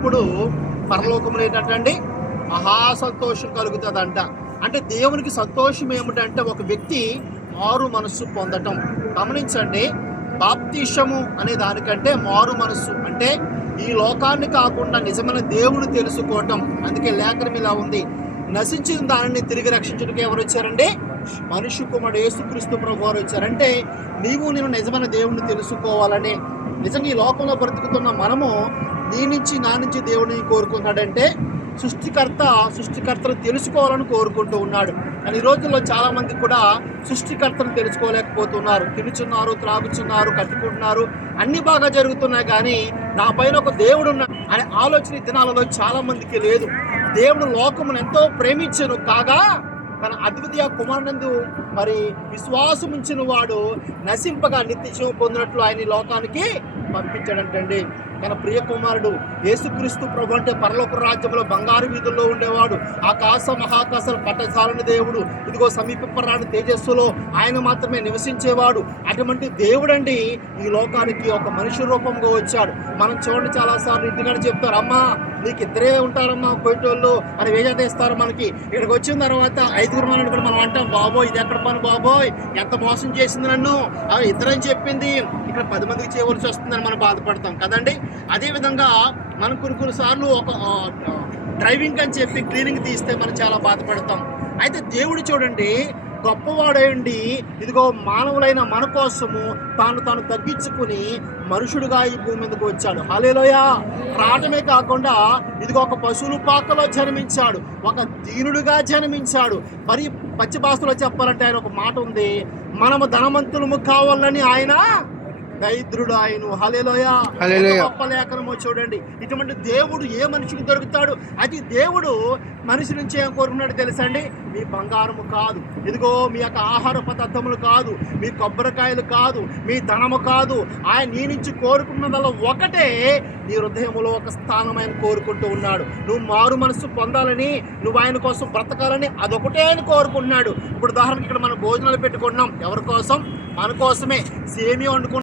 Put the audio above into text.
ఇప్పుడు పరలోకములు ఏంటంటే మహా సంతోషం కలుగుతుందంట. అంటే దేవునికి సంతోషం ఏమిటంటే ఒక వ్యక్తి మారు మనస్సు పొందటం. గమనించండి, బాప్తిషము అనే దానికంటే మారు మనస్సు అంటే ఈ లోకాన్ని కాకుండా నిజమైన దేవుని తెలుసుకోవటం. అందుకే లేఖనం ఇలా ఉంది, నశించిన దానిని తిరిగి రక్షించడానికి ఎవరు వచ్చారండి? మనిషి కుమారుడు యేసుక్రీస్తు ప్రభు వారు వచ్చారంటే నేను నిజమైన దేవుణ్ణి తెలుసుకోవాలని. నిజంగా ఈ లోకంలో బ్రతుకుతున్న మనము నీ నుంచి నా నుంచి దేవుడిని కోరుకున్నాడంటే సృష్టికర్తను తెలుసుకోవాలని కోరుకుంటూ ఉన్నాడు. కానీ ఈ రోజుల్లో చాలామంది కూడా సృష్టికర్తను తెలుసుకోలేకపోతున్నారు. తినుచున్నారు, త్రాగుచున్నారు, కట్టుకుంటున్నారు, అన్ని బాగా జరుగుతున్నాయి, కానీ నా పైన ఒక దేవుడు ఉన్నాడు అనే ఆలోచన దినాలలో చాలా మందికి లేదు. దేవుడు లోకమును ఎంతో ప్రేమించను కాగా తన అద్వితీయ కుమారునందు మరి విశ్వాసం ఉంచిన వాడు నశింపగా నిత్య జీవం పొందినట్లు ఆయన లోకానికి పంపించాడంటండి. తన ప్రియ కుమారుడు యేసుక్రీస్తు ప్రభు అంటే పరలోక రాజ్యంలో బంగారు వీధుల్లో ఉండేవాడు. ఆకాశ మహాకాశాలు పట్టజాలని దేవుడు, ఇదిగో సమీపరాని తేజస్సులో ఆయన మాత్రమే నివసించేవాడు. అటువంటి దేవుడండి ఈ లోకానికి ఒక మనిషి రూపంగా వచ్చాడు. మనం చూడండి, చాలాసార్లు ఇంటికాడ చెప్తారు, అమ్మా నీకు ఇద్దరే ఉంటారమ్మా కోయిటోళ్ళు అని వేజాదేస్తారు. మనకి ఇక్కడికి వచ్చిన తర్వాత ఐదుగురు మనం అంటాం, బాబోయ్ ఇది ఎక్కడ పని బాబోయ్, ఎంత మోసం చేసింది నన్ను, ఇద్దరని చెప్పింది, ఇక్కడ 10 మందికి చేయవలసి వస్తుందని మనం బాధపడతాం కదండి. అదేవిధంగా మనం కొన్ని సార్లు ఒక డ్రైవింగ్ అని చెప్పి క్లీనింగ్ తీస్తే మనం చాలా బాధపడతాం. అయితే దేవుడు చూడండి గొప్పవాడేండి, ఇదిగో మానవులైన మన కోసము తాను తగ్గించుకుని మనుషుడుగా ఈ భూమి మీదకు వచ్చాడు. హల్లెలూయా. రావటమే కాకుండా ఇదిగో ఒక పశువుల పాకలో జన్మించాడు, ఒక దీనుడుగా జన్మించాడు. మరి పచ్చి భాషలో చెప్పాలంటే ఆయన ఒక మాట ఉంది, మనము ధనవంతులము కావాలని ఆయన దరిద్రుడు ఆయన. హల్లెలూయా. గొప్ప లేఖనము చూడండి. ఇటువంటి దేవుడు ఏ మనిషికి దొరుకుతాడు? అది దేవుడు మనిషి నుంచి ఏం కోరుకున్నాడు తెలుసా అండి? మీ బంగారము కాదు, ఇదిగో మీ యొక్క ఆహార పదార్థములు కాదు, మీ కొబ్బరికాయలు కాదు, మీ ధనము కాదు. ఆయన నీ నుంచి కోరుకున్నదల్లా ఒకటే, నీ హృదయంలో ఒక స్థానం ఆయన కోరుకుంటూ ఉన్నాడు. నువ్వు మారు మనసు పొందాలని, నువ్వు ఆయన కోసం బ్రతకాలని, అదొకటే ఆయన కోరుకుంటున్నాడు. ఇప్పుడు ఉదాహరణకి ఇక్కడ మనం భోజనాలు పెట్టుకుంటున్నాం, ఎవరి కోసం? మన కోసమే. సేమియా వండుకుంటున్నాం,